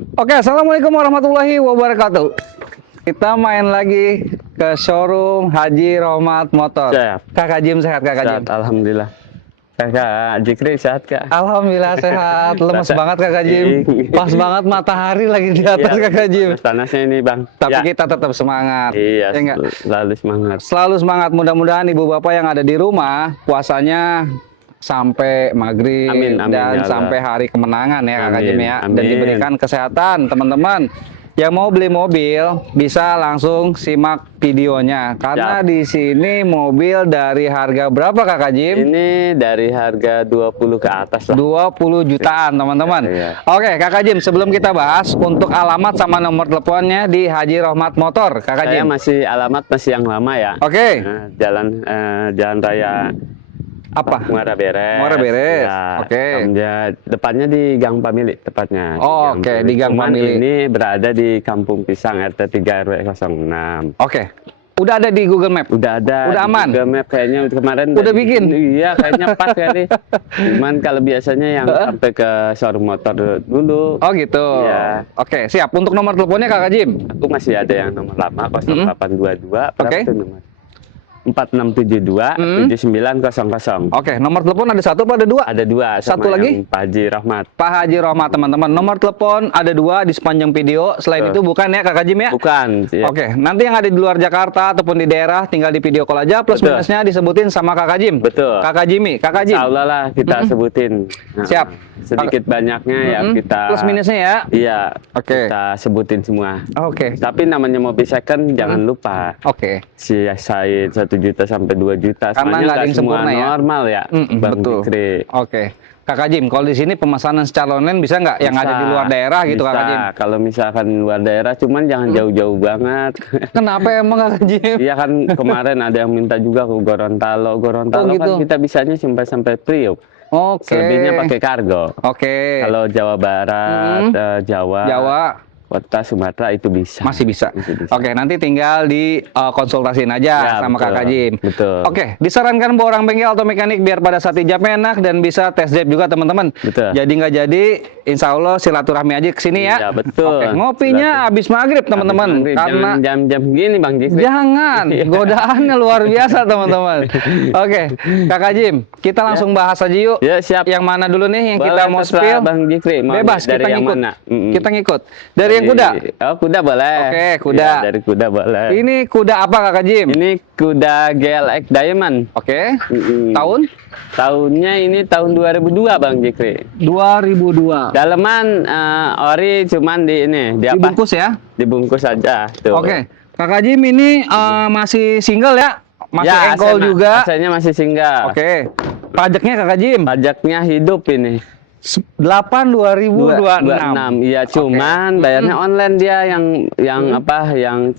Oke, assalamualaikum warahmatullahi wabarakatuh. Kita main lagi ke showroom Haji Rohmat Motor. Sehat. Kakak Jim sehat, Kakak Jim? Sehat, alhamdulillah. Kakak Jikri sehat, Kak? Alhamdulillah sehat. Lemes banget Kakak Jim. Pas banget matahari lagi di atas Iya, Kakak Jim. Panasnya ini, Bang. Tapi Ya. kita tetap semangat. Iya, Ya nggak? selalu semangat. Selalu semangat. Mudah-mudahan ibu bapak yang ada di rumah puasanya sampai maghrib Amin, amin, dan ya Allah. sampai hari kemenangan ya Kakak Amin, Jim ya. Dan amin. diberikan kesehatan teman-teman. Yang mau beli mobil bisa langsung simak videonya karena Siap. di sini mobil dari harga berapa Kakak Jim? Ini dari harga 20 ke atas lah. 20 jutaan teman-teman. Iya. Oke Kakak Jim, sebelum kita bahas untuk alamat sama nomor teleponnya di Haji Rohmat Motor Kakak Saya Jim. alamat masih yang lama ya. Oke. Jalan Raya Apa? Muara Beres. Muara Beres. Ya, Oke. depannya di Gang Pamilik tepatnya. Oh, oke, di Gang Cuman Pamilik. Ini berada di Kampung Pisang RT 3 RW 06. Oke. Udah ada di Google Map. Udah ada. Udah di aman? Google Map kayaknya kemarin. Udah bikin? Iya, kayaknya pas kali. Cuman kalau biasanya yang sampai ke showroom motor dulu. Oh gitu. Iya. Oke, siap. Untuk nomor teleponnya Kakak Jim. Aku masih ada yang nomor lama 0822. Berapa Oke. tuh nomor? 4672 7900. Oke, nomor telepon ada satu apa ada dua? Ada dua. Satu sama lagi? yang Pak Haji Rohmat. Pak Haji Rohmat teman-teman. Nomor telepon ada dua di sepanjang video. Selain itu bukan ya Kakak Jim ya? Bukan. Ya. Oke, nanti yang ada di luar Jakarta ataupun di daerah tinggal di video call aja. Plus Betul. minusnya disebutin sama Kakak Jim. Betul. Kakak Jimmy, Kakak Jim. Insya Allah lah kita sebutin. Nah, Siap. sedikit banyaknya ya kita. Plus minusnya ya. Iya. Oke. Kita sebutin semua. Oke. Tapi namanya mobil second jangan lupa. Oke. Si Said 1 juta sampai 2 juta. Karena Soalnya nggak ada yang semua sempurna ya. normal ya. Bang Betul. Fikri. Oke. Kakak Jim, kalau di sini pemesanan secara online bisa nggak yang ada di luar daerah gitu bisa. Kakak Jim? Kalau misalkan luar daerah, cuman jangan jauh-jauh banget. Kenapa emang Kakak Jim? Iya kan kemarin ada yang minta juga ke Gorontalo. Gorontalo Oh, gitu. kan kita bisanya sampai Priok. Oke. Selebihnya pakai kargo. Oke. Kalau Jawa Barat, Jawa, Kota Sumatera itu bisa. Masih bisa. Masih bisa. Oke, nanti tinggal di konsultasiin aja Ya, sama betul. Kakak Jim. Betul. Oke, disarankan bawa orang bengkel atau mekanik biar pada saat ijabnya enak dan bisa test drive juga teman-teman. Betul. Jadi nggak jadi, insya Allah silaturahmi aja ke sini ya. Iya, betul. Oke, ngopinya habis maghrib teman-teman. Habis maghrib, Karena jangan jam-jam gini Bang Jikri. jangan, godaannya luar biasa teman-teman. Oke, Kakak Jim, kita langsung bahas aja yuk. Ya, siap. Yang mana dulu nih yang Boleh, kita mau terserah spill? Bang Jikri. Mau Bebas, dari kita yang ngikut. mana? Kita ngikut. Dari yang kuda. Oh, kuda boleh. Oke, kuda. Ya, dari kuda boleh. Ini kuda apa Kakak Jim? Ini kuda GLX Diamond. Oke. Mm-mm. Tahun? Tahunnya ini tahun 2002 Bang Jikri. 2002. Daleman ori cuman di ini, di apa? Dibungkus ya? Dibungkus aja. Tuh. Oke. Kakak Jim ini masih single ya? Masih Ya, engkol juga? AC-nya masih single. Oke. Pajaknya Kakak Jim? Pajaknya hidup ini. 8 2026. Iya, cuman bayarnya online dia yang apa? Yang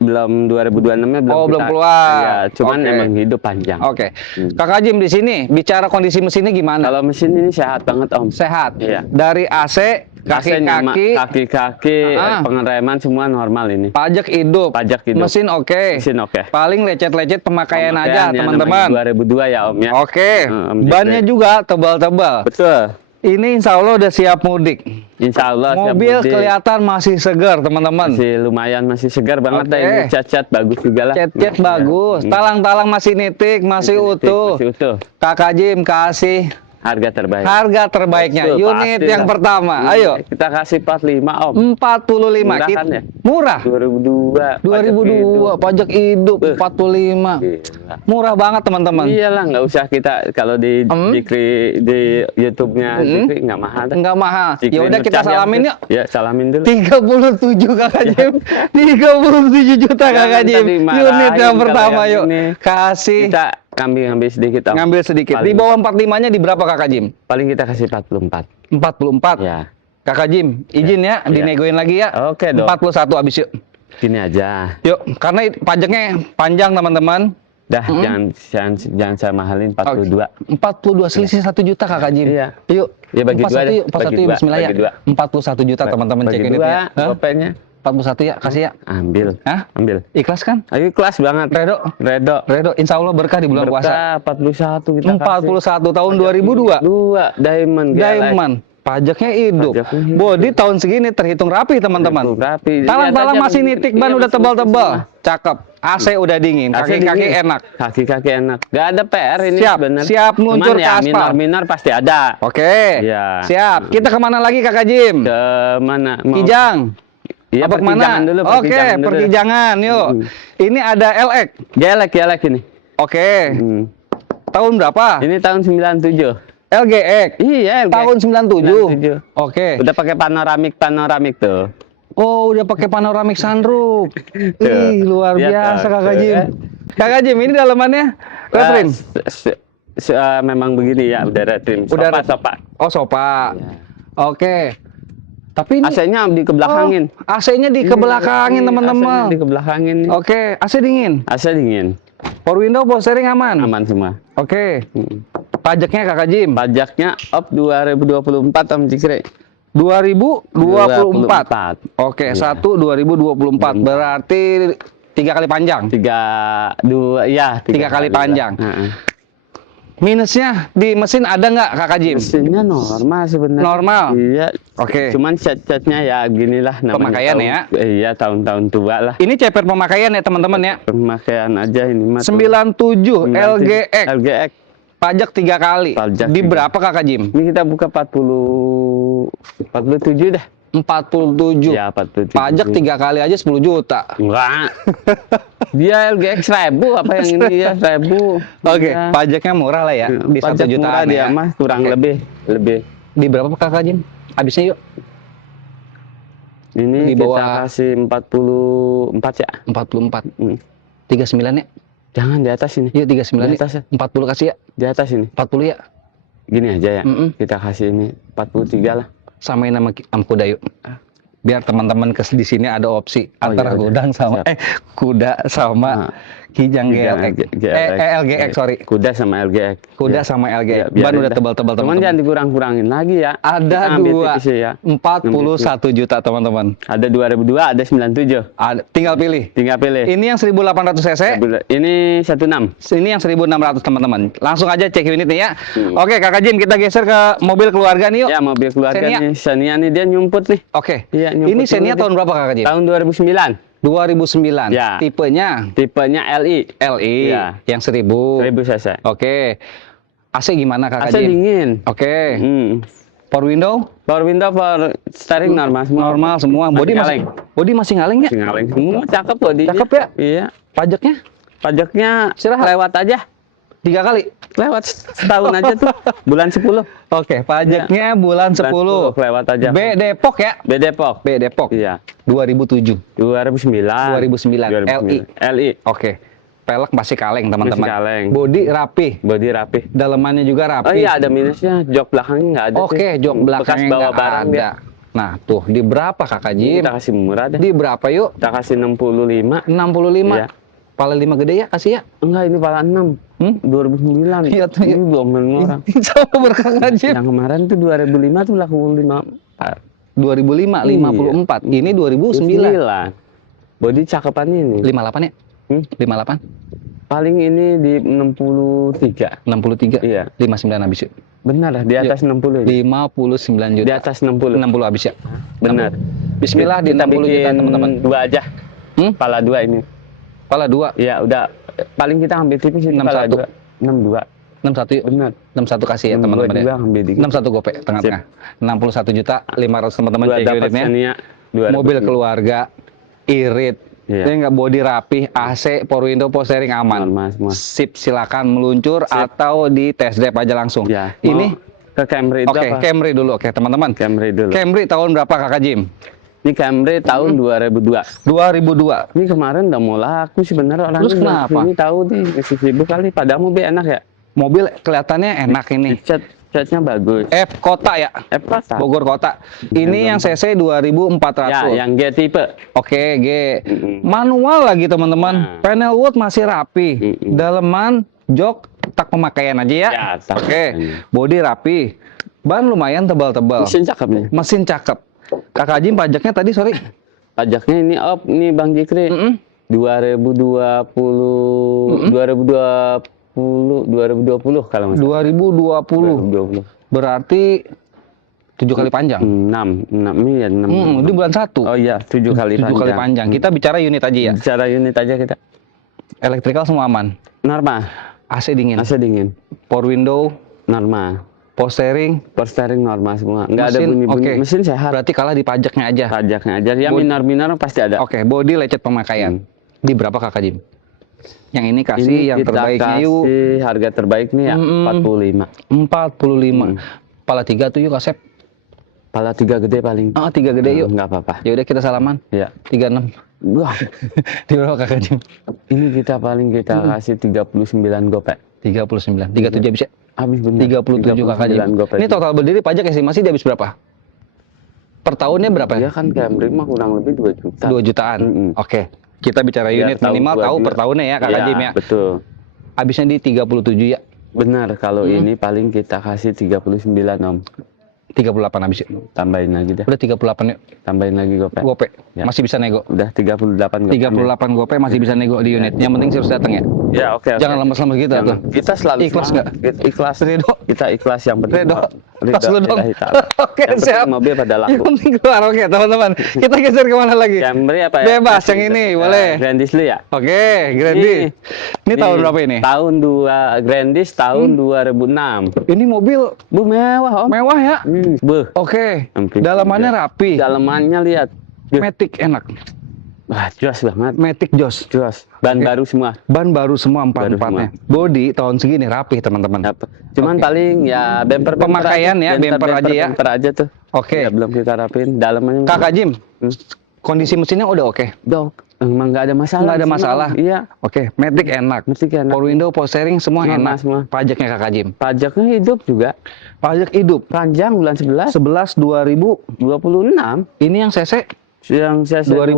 belum 2026-nya belum Oh, belum kita- keluar. Iya, cuman Oke. emang hidup panjang. Oke. Kakak Jim di sini bicara kondisi mesinnya gimana? Kalau mesin ini sehat banget Om. Sehat. Iya. Dari AC, kaki-kaki, kaki-kaki, Ah. pengereman semua normal ini. pajak hidup. Pajak hidup. Mesin oke. Mesin oke. Paling lecet-lecet pemakaian aja, Pemakaian ya, teman-teman. namanya 2002 ya Om ya. Oke. Om Jikri. Bannya juga tebal-tebal. Betul. Ini insya Allah udah siap mudik. Insya Allah siap Mobil mudik. kelihatan masih segar, teman-teman. Masih lumayan, masih segar banget Oke. dah ini. Cat-cat bagus juga lah. Cat-cat Ya. bagus. Talang-talang masih nitik, masih utuh. Masih utuh. Kakak Jim kasih Harga terbaik. harga terbaiknya. Betul, Unit pasti yang lah. pertama. Iya, Ayo. Kita kasih 45 Om. 45. Murah kan ya? Murah. 2002. 2002 pajak hidup 45. Gila. Murah banget, teman-teman. Iyalah, nggak usah kita kalau di Jikri di YouTube-nya Jikri nggak mahal. dah. Enggak mahal. Jikri Ya udah Nur kita Cahyam salamin tuh. yuk. Ya, salamin dulu. 37 Kakak Jim. 37 juta Kakak Jangan Jim. tadi marahin Unit yang kalau pertama yang yuk. ini. Kasih Kita ngambil sedikit Om. ngambil sedikit. Di Paling- bawah 45-nya di berapa Kakak Jim? Paling kita kasih 44. 44. Ya. Kakak Jim, izin ya, dinegoin lagi ya. Oke dong. 41 habis yuk. Gini aja. Yuk, karena pajaknya panjang teman-teman. Dah, jangan saya mahalin 42. 42 selisih 1 juta Kakak Jim. Iya. Yuk. Ya, bagi 41 dua deh. yuk, 41 Bagi yuk, dua, bismillah ya. bagi dua. 41 juta teman-teman cek Bagi unitnya. dua, Hah? gopenya. 41 ya, kasih ya. Ambil. Hah? Ambil. Ikhlas kan? Ayo kelas banget. Redo. Redo. Redo, insya Allah berkah di bulan puasa. Berkah 41 kita kasih. 41 tahun 2002. 2 Diamond GLX. Diamond. Pajaknya hidup. Pajaknya hidup. Bodi tahun segini terhitung rapi teman-teman. Rapi. Talang-talang Lihat aja, masih nitik ban iya, udah masih tebal-tebal. nitik Cakep. AC udah dingin. AC Kaki-kaki dingin. enak. Kaki-kaki enak. Gak ada PR ini Siap, sebenarnya. siap meluncur Cuman ke ya aspal. minor-minor pasti ada. Oke. Iya. Siap. Kita kemana lagi Kakak Jim? Ke mana? Mau- Kijang. Iya, Apa kemana? pertijangan dulu. Oke, pertijangan dulu. pertijangan. Yuk. Ini ada LX. Gelek ini. Oke. Hmm. Tahun berapa? Ini tahun 97. LGX. Iya, LG. Tahun 97. 97. Oke. Udah pakai panoramik tuh. Oh, udah pakai panoramic sunroof. Tuh. Ih, luar Iya, biasa tuh, Kakak tuh, Jim. ya. Kakak Jim, ini dalamannya retrim. Memang begini ya, udah retrim. Udah Sopa. Oh, sopa. Iya. Oke. Tapi ini AC-nya di kebelakangin. Oh, AC-nya di kebelakangin, Ini teman-teman. AC-nya di kebelakangin. nih. Oke, AC dingin. AC dingin. Power window, power steering aman. Aman semua. Oke. Hmm. Pajaknya Kakak Jim. Pajaknya up 2024 Om Cikre. 2024. Oke, Iya. 1/2024. Berarti 3 kali panjang. 3 kali panjang. Heeh. Minusnya di mesin ada nggak Kakak Jim? Mesinnya normal sebenarnya. Normal? Iya. Oke. Cuman cat-catnya ya ginilah namanya. Pemakaian tahun- ya? Iya, tahun-tahun tua lah. Ini ceper pemakaian ya teman-teman ya. Pemakaian aja ini mah. 97 LGX. LGX. Pajak 3 kali. Pajak Di 3. berapa Kakak Jim? Ini kita buka 47 dah. 47. Ya, 47. Pajak 3 kali aja 10 juta. Enggak. Dia LGX 1000 apa yang ini ya 1000. Oke, Iya. pajaknya murah lah ya. Di 1 Pajak jutaan murah dia ya. mah kurang Oke. lebih. Di berapa Kakak Jim? Habisnya yuk. Ini Di kita bawah- kasih 44 ya. 44. Hmm. 39 ya. Jangan di atas ini. Yuk 39 Di atas ya. 40 kasih ya. Di atas ini. 40 ya. Gini aja ya. Mm-mm. Kita kasih ini 43 lah. Samain sama kuda yuk. Biar teman-teman di sini ada opsi Oh, antara iya, gudang sama siap. kuda sama kijang GLX. LGX sorry. Kuda sama LGX. Kuda Ya. sama LGX. Ya, biar Ban udah rendah. tebal-tebal Cuman teman-teman. jangan dikurang-kurangin lagi ya. Kita Ada ambil 2 tipisnya ya. 41 juta teman-teman. Ada 2002, ada 97. Tinggal pilih. Tinggal pilih. Ini yang 1800 cc. Ini 16. Ini yang 1600 teman-teman. Langsung aja cek unit nih ya. Oke Kakak Jim, kita geser ke mobil keluarga nih yuk. Ya, mobil keluarga Xenia. nih. Xenia nih dia nyumput nih. Oke. Iya, nyumput Ini dulu Xenia dia. tahun berapa Kakak Jim? Tahun 2009. 2009. Ya. Tipenya Tipenya LI. LI Iya. yang 1000. 1000 cc. Oke. AC gimana Kakak AC Jim? dingin. Oke. Hmm. Power window Power window, power steering normal semua. normal semua. Bodi ngaleng. masih ngaleng ya? Ngaleng semua, cakep bodinya. Cakep ya? Iya. Pajaknya Pajaknya Istirahat. lewat aja. 3 kali. Lewat setahun aja tuh. Bulan 10. Oke, pajaknya bulan 10. Lewat aja. B Depok ya? B Depok. B Depok. Iya. 2007. 2009. 2009. LI. LI. Oke. Pelek masih kaleng teman-teman. Masih kaleng. Bodi rapi. Body rapi. Dalemannya juga rapi. Oh iya, ada minusnya. Jok belakangnya nggak ada. Oke, sih. jok Bekas belakangnya bawa nggak barang ada. dia. Nah, tuh di berapa Kakak Jim? Kita kasih murah deh. Di berapa yuk? Kita kasih 65. 65. Iya. Pala 5 gede ya kasih ya? Enggak, ini pala 6. 2009. Iya tuh, iya. Ini belum orang. Sama berkakak Jim. Yang kemarin tuh 2005 tuh laku 54. 2005, Iya. 54. Ini 2009. 9. Body cakepan ini. 58 ya? Hmm? 58? Paling ini di 63. 63? Iya. 59 habis yuk. Benar lah, di atas 60 ini. 59 juta. Di atas 60. 60 habis ya? Benar. Bismillah di Kita 60 juta bikin teman-teman. 2 aja. Hmm? Pala 2 ini. Pala 2, Ya udah, paling kita ambil tipis itu 61. pala 2. 62. 61 yuk. Benar. 61 kasih ya teman-teman ya. 62 ambil dikit. 61 gope tengah-tengah. 61 juta 500 teman-teman Dua cek dapat unitnya. Xenia, 2 Mobil keluarga, irit, Iya. ini nggak bodi rapi, AC, power window, power steering aman. Normal semua. Sip, silakan meluncur atau di test drive aja langsung. Ya. Ini ke Camry itu oke, apa? Camry dulu. Oke, teman-teman. Camry dulu. Camry tahun berapa Kakak Jim? Ini Camry tahun 2002. 2002. Ini kemarin udah mau laku sebenarnya orang Terus kenapa? Ini tahu nih, masih sibuk kali. Padahal mobil enak ya. Mobil kelihatannya enak ini. Catnya bagus. F kota ya, Kota. Bogor kota. Ini yang CC 2400. Ya, yang G tipe. Oke, G. Mm-mm. Manual lagi teman-teman. Nah. Panel wood masih rapi. Mm-mm. Daleman, jok, tak pemakaian aja ya. Ya, tak Oke, pemakaian. bodi rapi. Ban lumayan tebal-tebal. Mesin cakep nih. Mesin cakep. Kakak Jim pajaknya tadi sorry. Pajaknya ini ini Bang Jikri. Mm-mm. 2020 2020 kalau nggak salah. 2020. 2020. Berarti 7 kali panjang. 6 ya 6. Di bulan 1. Oh iya, 7 kali 7 kali panjang. Kita bicara unit aja ya. Bicara unit aja kita. Elektrikal semua aman. Normal. AC dingin. AC dingin. Power window, Normal. power steering, Power steering normal semua. Nggak ada mesin, bunyi-bunyi. oke. Mesin sehat. Berarti kalah di pajaknya aja. Pajaknya aja. Ya minor-minor pasti ada. Oke, body lecet pemakaian. Di berapa Kakak Jim? Yang ini kasih Ini yang kita terbaiknya kasih yuk. harga terbaik nih ya 45. 45. Pala 3 tuh yuk Kasep. Pala 3 gede paling. 3 gede yuk. Nggak apa-apa. Ya udah kita salaman. Ya. 36. Wah, Di berapa Kakak Jim? ini kita paling kita kasih 39 gopek. 39. 37 habis ya? Habis bener. 37 Kakak Jim. 39 gopek. Ini total berdiri pajak estimasi dia habis berapa? Per tahunnya berapa Dia ya? kan Camry mah kurang lebih 2 juta. 2 jutaan. Oke. Kita bicara Biar unit tahu minimal gua tahu juga. per tahunnya ya Kakak Iya, Jim ya. Betul. Habisnya di 37 ya. Benar, kalau ini paling kita kasih 39 Om. 38 habis ya. Tambahin lagi dah. Udah 38 yuk. Tambahin lagi gopek. Gope. Ya. Masih bisa nego. Udah 38 gopek. 38 gope masih bisa nego di unit. Yang penting sih harus datang ya. Ya, oke. Jangan lemes-lemes gitu Jangan. tuh. Kita selalu Ikhlas semangat. nggak? Ikhlas. Ridho. Kita ikhlas yang penting. Ridho. Tas lu dong. lillahi ta'ala. Oke, Yang penting siap. mobil pada Yang laku. penting keluar. Oke, teman-teman. Kita geser kemana lagi? Camry apa ya? Bebas yang ini, boleh. Grandis dulu ya? Oke, Grandis. Ini tahun berapa ini? Tahun Grandis tahun 2006. Ini mobil Bu mewah Om. mewah ya. Bu. Oke. Hampir Dalamannya tiga. rapi. Dalamannya lihat. Matic enak. Wah, jos banget. Matic jos. Jos. Ban baru semua. Ban baru semua empat-empatnya. Body tahun segini rapi teman-teman. Apa? Cuman Oke. paling ya bemper Pemakaian ya, bemper aja ya. Bemper aja tuh. Oke. Ya, belum kita rapin. Dalamannya. Kakak Jim, Hmm. kondisi mesinnya udah oke. Dok, emang nggak ada masalah. Nggak ada di sini, masalah. Om. Iya. Oke, Matic enak. Mesti kan. Power window, power steering semua Semua, enak. semua. Pajaknya Kakak Jim. Pajaknya hidup juga. Pajak hidup. Panjang bulan 11. 11 2000. 26. Ini yang CC Yang saya 2000.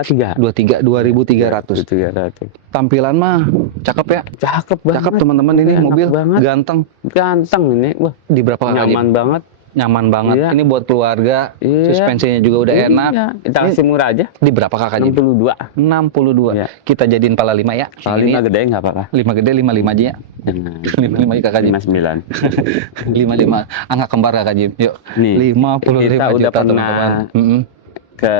23. 23 2300. 300. Tampilan mah cakep ya. Cakep banget. Cakep teman-teman ini Enak mobil banget. ganteng. Ganteng ini. Wah, Di berapa Kakak Jim? nyaman banget. Nyaman banget. Iya. Ini buat keluarga. Iya. Suspensinya juga udah enak. Iya. Kita Ini kasih murah aja. di berapa Kakak Jim? 62. 62. Iya. Kita jadiin pala 5 ya. Kalau Ini 5 gede nggak apa-apa. 5 gede 55 aja ya. Jangan. 55 aja Kakak Jim. 59. 55 angka kembar Kakak Jim. Yuk. Nih, 55 kita udah juta pernah teman-teman. ke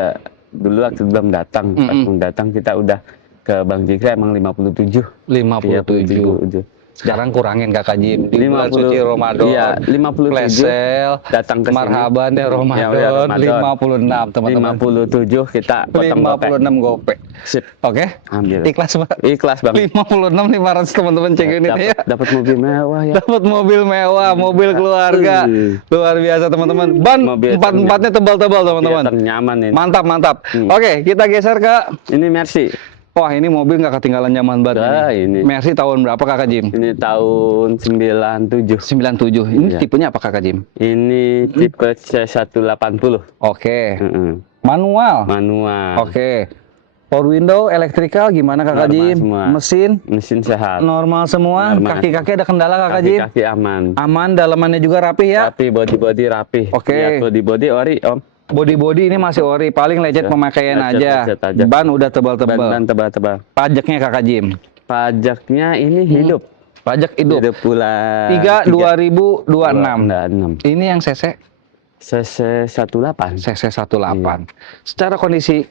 dulu waktu belum datang, pas belum datang kita udah ke Bang Jikri emang 57. 57. Sekarang kurangin Kakak Jim di bulan 50, suci Ramadan. iya, 57 flash sale, datang ke sini. marhaban ya Ramadan, Ya, udah Ramadan. 56 teman-teman. 57 kita potong gopek. 56 gope. Sip, Oke. ambil. Ikhlas Pak. Ikhlas Bang. 56 500 teman-teman cek ini ya. Dapat mobil mewah ya. Dapat mobil mewah, mobil keluarga. Luar biasa teman-teman. Ban Mobil empat-empatnya tebal-tebal teman-teman. Kelihatan nyaman ini. Mantap, mantap. Oke, kita geser ke Ini Mercy. wah, ini mobil nggak ketinggalan zaman banget. Nah, ini. Mercy tahun berapa Kakak Jim? Ini tahun 97. 97. Ini Iya. tipenya apa Kakak Jim? Ini tipe C180. Oke. Heeh. Manual. Manual. Oke. Power window, electrical gimana Kakak Normal Jim? semua. Mesin Mesin sehat. normal semua. Normal. Kaki-kaki ada kendala Kakak Jim? Kaki-kaki aman. Aman, dalamannya juga rapi ya. Rapi, body rapi. Oke. Lihat body ori, Om. Body ini masih ori, paling lecet Ya, pemakaian aja. lecet aja. Ban udah tebal-tebal. Ban tebal-tebal. Pajaknya Kakak Jim. Pajaknya ini hidup. Pajak hidup. Hidup pula 3 2026. 6. Ini yang CC CC 18. CC 18. Secara kondisi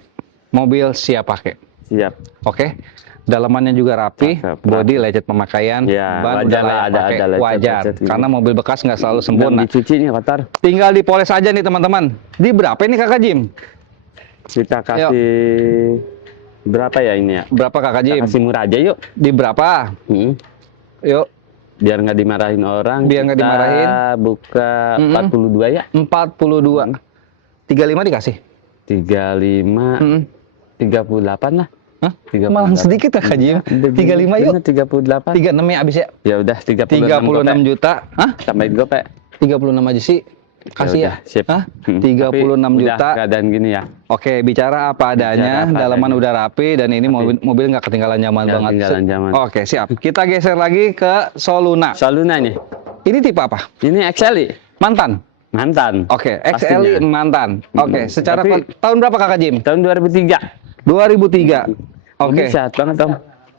mobil siap pakai. Siap. Oke. Dalamannya juga rapi, Cakep, body lecet pemakaian, Ya, ban wajar udah lah, layak ada pakai. lecet-lecet Wajar. gitu. Karena mobil bekas nggak selalu Belum sempurna. dicuci nih kotor. Tinggal dipoles aja nih teman-teman. Di berapa ini Kakak Jim? Kita kasih berapa ya ini ya? Berapa Kakak Kita Jim? kasih murah aja yuk. Di berapa? Yuk, Biar nggak dimarahin orang. Biar nggak kita dimarahin. Buka 42 ya. 42. 35 dikasih. 35, 38 lah. Hah? 38. Malah sedikit Kakak Jim. 35 yuk. 38. 36 ya abis ya. Ya udah 36 36 gopek. juta. Hah? Tambahin gopek. 36 aja sih. Kasih ya. udah, sip. Hah? Hmm. 36 Tapi juta. Udah keadaan gini ya. Oke, bicara apa adanya, Bicara apa dalaman adanya. udah rapi dan ini mobil nggak ketinggalan zaman Nggak banget. ketinggalan zaman. Oke, siap. Kita geser lagi ke Soluna. Soluna nih. Ini tipe apa? Ini XLI. Mantan. Mantan. Oke, Pastinya. XLI mantan. Oke, secara Tapi- tahun berapa Kakak Jim? Tahun 2003. 2003. Oke. Oke. Sehat banget, Om.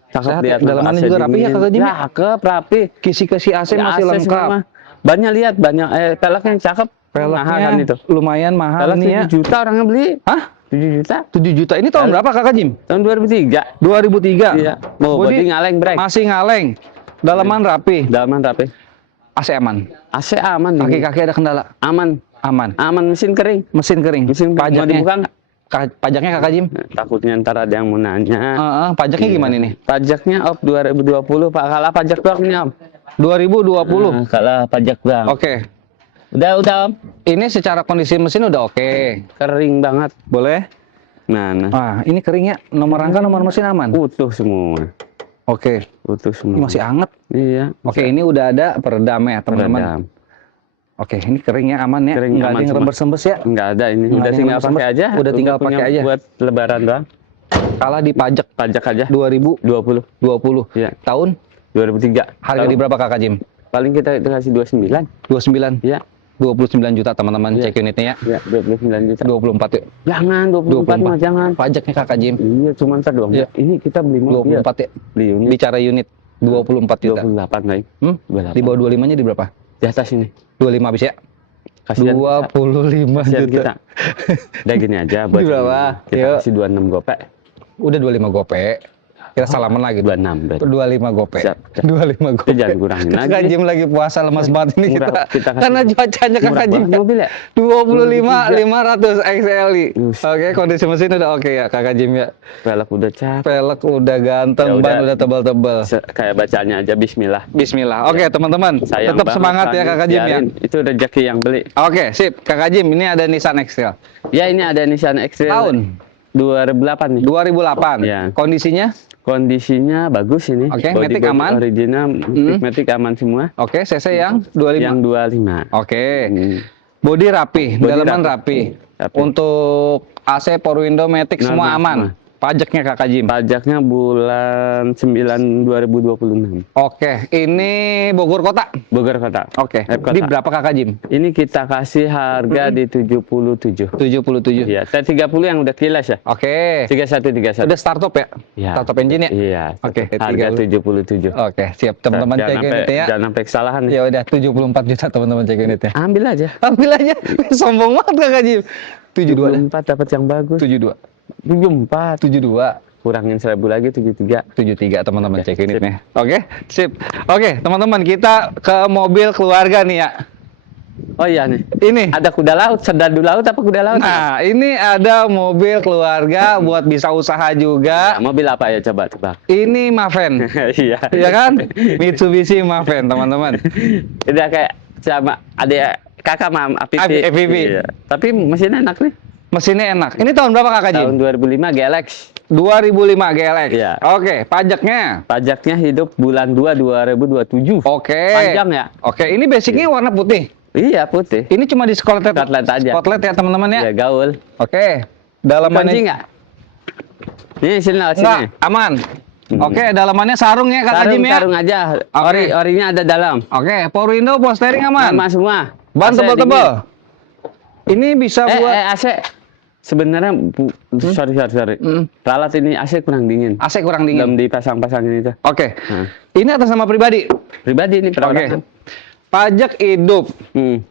Cakep Sehat lihat ya? Dalamannya juga rapi ya, Kakak Jim? Cakep, rapi. Kisi-kisi AC masih AC lengkap. semua. Bannya lihat, banyak peleknya cakep. Velgnya kan itu. lumayan mahal Velg nih ya. 7 juta orangnya beli. Hah? 7 juta. 7 juta. Ini tahun berapa Kakak Jim? Tahun 2003. 2003. Iya. Mau body ngaleng brek. Masih ngaleng. Dalaman rapi. Dalaman rapi. AC aman. AC aman. nih. Kaki-kaki ada kendala. Aman. Aman. Aman mesin kering. Mesin kering. Mesin mau pajaknya. dibuka nggak? Pajaknya Kakak Jim? Takutnya ntar ada yang mau nanya. Pajaknya gimana nih? Pajaknya op 2020 Pak. Kalah pajak doang nih Om. 2020. Kalah pajak doang. Oke. Udah Om. Ini secara kondisi mesin udah oke. Kering banget. Boleh? Nah. Wah, ini keringnya. Nomor rangka, nomor mesin aman. Utuh semua. Oke. Utuh Ini semua. masih anget. Iya. Oke, ini udah ada peredam ya, teman-teman. Peredam. Oke, ini keringnya aman ya. Kering Nggak aman ada yang semua. rembes-rembes ya. Enggak ada ini. Nggak Udah ada yang tinggal sembes. pakai aja. Udah tinggal punya pakai aja. Buat lebaran doang. Kalah di pajak Pajak aja 2020. 20. Iya. Tahun 2003. harga di berapa Kakak Jim? Paling kita kasih 29. 29. Iya. 29 juta teman-teman, Iya. cek unitnya ya. Iya, 29 juta. 24 yuk. Jangan 24 mah jangan. Pajaknya Kakak Jim. Iya, cuma ntar doang. Iya. Ini kita beli mobil. 24 ya. Beli unit Bicara unit 24 juta. 28 lagi. Hmm? 28. Di bawah 25-nya di berapa? Di atas ini. 25 habis ya. Kasihan 25 Kasihan juta. kita. Udah gini aja buat Di berapa? kita Yuk. kasih 26 gopek. Udah 25 gope. Kita salaman lagi. 26 berarti. 25 gope. Siap, siap. 25 gope. Itu jangan kurangin lagi. Kakak Jim lagi puasa lemas banget ini Murah, kita. kita kasih. Karena cuacanya Murah Kakak Jim. banget mobil ya? 25 500 XLI. Us. Oke, kondisi mesin udah oke ya Kakak Jim ya. Velg udah cap. Velg udah ganteng, Ya ban udah. udah tebal-tebal. Kayak bacanya aja Bismillah. Bismillah. Oke, teman-teman. Sayang Tetap banget, semangat ya Sani. Kakak Jim ya. Biarin, itu rezeki yang beli. Oke, sip. Kakak Jim, ini ada Nissan X-Trail. Ya ini ada Nissan X-Trail. Tahun 2008 nih. 2008. Ya. Kondisinya? Kondisinya bagus ini. Oke, Body matic aman? Original, matic aman semua. Oke, CC yang 25. Yang 25. Oke. Hmm. Bodi rapi, Bodi dalaman rapi. rapi. Rapi. Untuk AC, power window, matic semua Normal aman. semua. Pajaknya Kakak Jim. Pajaknya bulan 9 2026. Oke, ini Bogor Kota. Bogor Kota. Oke. Kota. Di berapa Kakak Jim? Ini kita kasih harga di 77. 77. Iya, T30 yang udah kilas ya. Oke. 3131. Udah startup ya? Iya. Startup engine ya? Iya. Oke, Harga 30. 77. Oke, siap teman-teman cek unitnya ya. Jangan sampai kesalahan. Ya udah 74 juta teman-teman cek unitnya. Ambil aja. Ambil aja. Sombong banget Kakak Jim. 72 dah. 74 dapat yang bagus. 72. 74. 72. Kurangin 1000 lagi 73. 73 teman-teman Oke, cek unitnya. Oke, sip. Oke, teman-teman kita ke mobil keluarga nih ya. Oh iya nih. Ini. Ada kuda laut, serdadu laut apa kuda laut? Nah, ini ada mobil keluarga buat bisa usaha juga. Mobil apa ya coba tebak. Ini Maven. Iya. Iya kan? Mitsubishi Maven, teman-teman. Udah kayak sama adik kakak mam APV. APV. Iya. Tapi mesinnya enak nih. Mesinnya enak. Ini tahun berapa Kakak Jim? Tahun 2005 GLX. 2005 GLX. Iya. Oke, pajaknya. Pajaknya hidup bulan 2 2027. Oke. Panjang ya? Oke, ini basicnya warna putih. Iya putih. Ini cuma di Skotlet aja. Skotlet ya teman-teman ya. Ya gaul. Oke. Kunci Dalamannya nggak? Ini sini enggak, sini. aman. Hmm. Oke, dalamannya sarung ya Kakak Jim ya. Sarung aja. Oke. Orinya ada dalam. Oke, power window, power steering aman. Sama semua. Ban AC tebal-tebal. dingin. Ini bisa buat AC. Sebenarnya sorry. Ralat ini AC kurang dingin. AC kurang dingin. Belum dipasang-pasangin itu. Oke. Nah. Ini atas nama pribadi. Pribadi ini Oke. perorangan. Pajak hidup.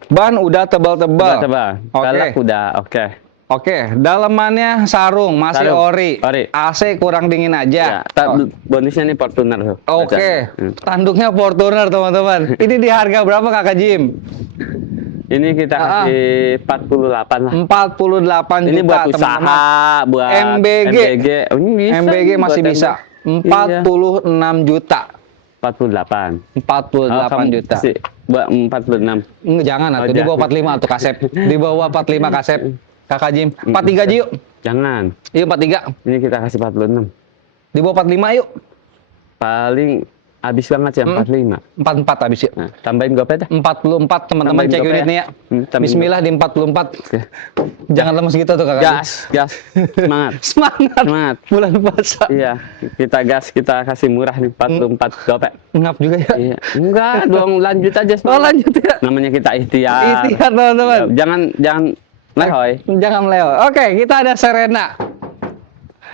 Ban udah tebal-tebal. Tebal. Oke. Velg udah oke. Oke, dalamannya sarung, masih Sarung, ori. ori. AC kurang dingin aja. Ya, Oh. bonusnya nih Fortuner tuh. Oke, Baca. tanduknya Fortuner teman-teman. Ini di harga berapa Kakak Jim? Ini kita kasih 48 lah. 48 Ini juta buat usaha, teman-teman. buat MBG. Oh, ini bisa MBG nih masih buat bisa. MBG. 46 juta. 48. 48 juta. Buat 46. Jangan Oh, atuh, di bawah 45 tuh kasep. Di bawah 45 kasep. Kakak Jim, 43 aja yuk. Jangan. Yuk 43. Ini kita kasih 46. Di bawah 45 yuk. Paling habis banget ya 45. 44 habis yuk. Nah, tambahin gopet dah. 44 teman-teman Tambahin cek gopay unitnya ya. tambahin Bismillah di 44. Oke. Jangan lemes gitu tuh Kakak Jim. Gas. Semangat. Semangat. Semangat. Bulan puasa. Iya, kita gas, kita kasih murah nih 44 gopek. Ngap juga ya. Iya. Enggak, dong lanjut aja. Oh lanjut ya. Namanya kita ikhtiar. Ikhtiar teman-teman. Jangan lehoy. Jangan meleo. Oke, kita ada Serena.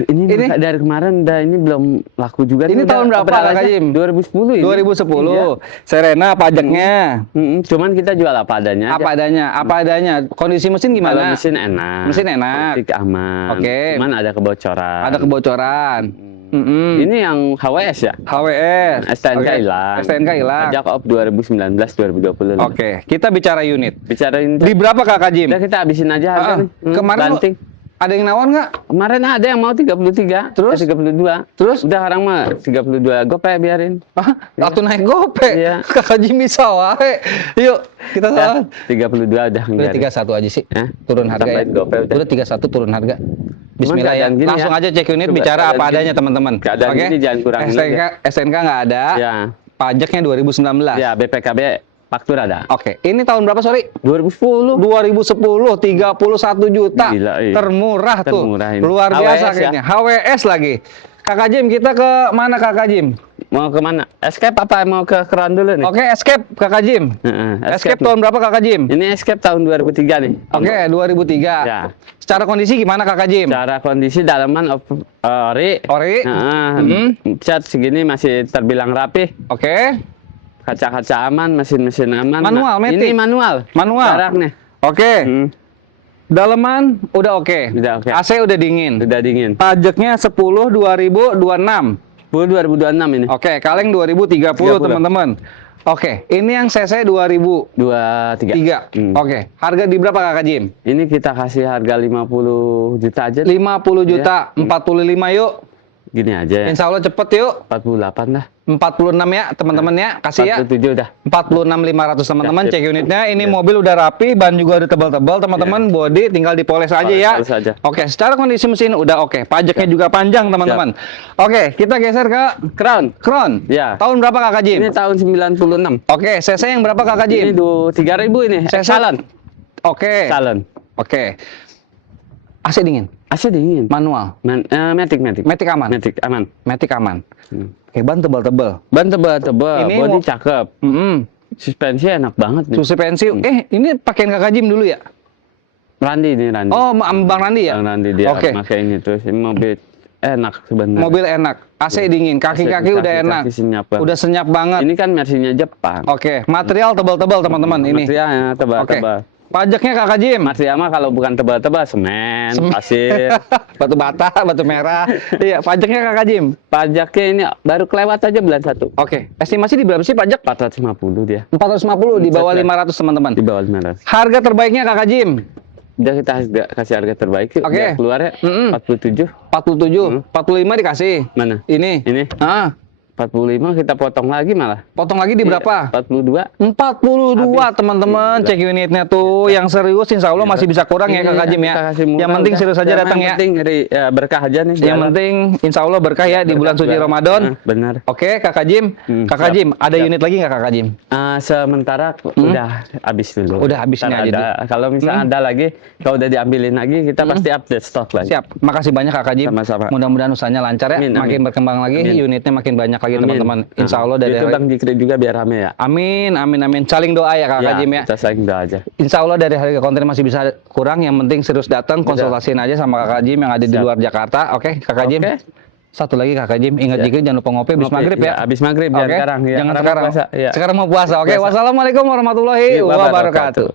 Ini dari kemarin ini belum laku juga. Ini tahun berapa Kakak Jim? 2010 ini. 2010. Iya. Serena pajaknya. Cuman kita jual apa adanya. Apa adanya? Apa adanya? Kondisi mesin Kalau gimana? mesin enak. Mesin enak. Listrik aman. Oke. Cuman ada kebocoran. Ada kebocoran. Ini yang HWS ya? HWS. STNK Oke. hilang. STNK hilang. Pajak op 2019 2020. Oke, kita bicara unit. Bicarain Di berapa Kakak Jim? udah kita habisin aja harga nih. Kemarin lu- Banting. ada yang nawar nggak? Kemarin ada yang mau 33, Terus? 32. Terus? Udah sekarang mah 32 gopay biarin. Hah? Atau naik gope? Iya. Kakak Jim bisa wae. Yuk, kita salah. 32 udah Udah biarin. 31 aja sih. Hah? Turun harga ya. Tambahin gope udah. Udah 31 turun harga. Bismillah ya. keadaan gini Langsung ya. aja cek unit Coba bicara apa keadaan adanya gini. teman-teman. Keadaan Oke? gini jangan kurangin STNK nggak ada. Ya. Pajaknya 2019. Ya, BPKB faktur ada. Oke, ini tahun berapa sorry? 2010. 2010 31 juta. Gila, iya. Termurah tuh. Termurah ini. Luar biasa HWS ya? kayaknya. HWS lagi. Kakak Jim, kita ke mana Kakak Jim? Mau ke mana? Escape apa mau ke Crown dulu nih? Oke, Escape Kakak Jim. Heeh, Escape tahun berapa Kakak Jim? Ini Escape tahun 2003 nih. Oke, 2003. Ya. Secara kondisi gimana Kakak Jim? Cara kondisi dalaman ori. Ori. Cat segini masih terbilang rapi. Oke. Kaca-kaca aman, mesin-mesin aman. Manual, Nah, matic? ini manual. Manual. Jarak nih. Oke. Hmm, Daleman udah oke. Udah oke. AC udah dingin. udah dingin. Pajaknya 10 2026. 2026 ini. Oke, kaleng 2030 30. teman-teman. Oke, ini yang CC 2003. 23. Oke, harga di berapa Kakak Jim? Ini kita kasih harga 50 juta aja. 50 juta, 45 yuk. Gini aja ya. Insya Allah cepet yuk. 48 dah. 46 ya teman-teman ya, kasih ya. 47 dah. 46.500 teman-teman, Ya, cek sip. unitnya. Ini Ya. mobil udah rapi, ban juga udah tebal-tebal teman-teman. Body tinggal dipoles aja ya. Poles aja. Oke, secara kondisi mesin udah oke. Pajaknya juga panjang teman-teman. Oke, kita geser ke Crown. Crown. Ya. Tahun berapa Kakak Jim? Ini tahun 96. Oke, CC yang berapa Kakak Jim? Ini 3.000 ini. CC. Salon. Oke. Salon. Oke. AC dingin, AC dingin. manual. Matic. Matic aman. Matic aman. Matic aman. Oke, ban tebal-tebal. Ban tebal, Ini body mau- cakep. Suspensi enak banget nih. Suspensi. Ini pakaian Kakak Jim dulu ya? Randi nih, Randi. Oh, Bang Randi ya? Bang Randi dia Oke. pakai ini terus. Ini mobil enak sebenarnya. Mobil enak, AC dingin, kaki-kaki udah enak. Kaki senyap banget. Udah senyap banget. Ini kan Mercy-nya Jepang. Oke, material tebal-tebal teman-teman ini. Materialnya Oke. tebal-tebal. Pajaknya Kakak Jim. Material mah kalau bukan tebal-tebal semen, pasir. Batu bata, batu merah. Iya, pajaknya Kakak Jim. Pajaknya ini baru kelewat aja bulan 1. Oke, estimasi di berapa sih pajak? 450 dia. 450 di bawah 500 teman-teman. Di bawah 500. Harga terbaiknya Kakak Jim. Udah kita kasih harga terbaik yuk. Oke. Biar keluar ya. 47. 47, 45 dikasih. Mana? Ini. Ini. Ah, 45 kita potong lagi malah. potong lagi di berapa? 42. 42 teman-teman, cek unitnya tuh. Yang serius insya Allah masih bisa kurang ya Ini Kakak Jim ya. kita kasih murah Yang penting udah. serius aja datang Yang ya. penting berkah aja nih. Yang jalan. penting insya Allah berkah ya di bulan suci Ramadan. Benar. Oke Kakak Jim. Kakak siap, Jim, ada siap. unit lagi nggak Kakak Jim? Sementara udah habis dulu. Udah habis ini Ntar aja ada. Kalau misalnya ada lagi, kalau udah diambilin lagi, kita pasti update stok lagi. Siap. Makasih banyak Kakak Jim. Sama-sama. Mudah-mudahan usahanya lancar ya. Amin, Makin amin. berkembang lagi, Amin. unitnya makin banyak lagi Amin. teman-teman. Insya Allah dari itu Bang Jikri juga biar rame ya. Amin, amin, amin. Saling doa ya Kakak Jim ya. Kita saling doa aja. Insya Allah dari harga konten masih bisa kurang. Yang penting serius datang, konsultasiin aja sama Kakak Jim yang ada di Siap. luar Jakarta. Oke, Kakak Jim. Oke. Satu lagi Kakak Jim, ingat Siap. juga jangan lupa ngopi habis Ngopi, maghrib ya. Habis maghrib jangan Oke? sekarang. Ya, Jangan karena sekarang. puasa, ya. Sekarang mau puasa. Oke, Puasa. wassalamualaikum warahmatullahi Wabarakatuh. wabarakatuh.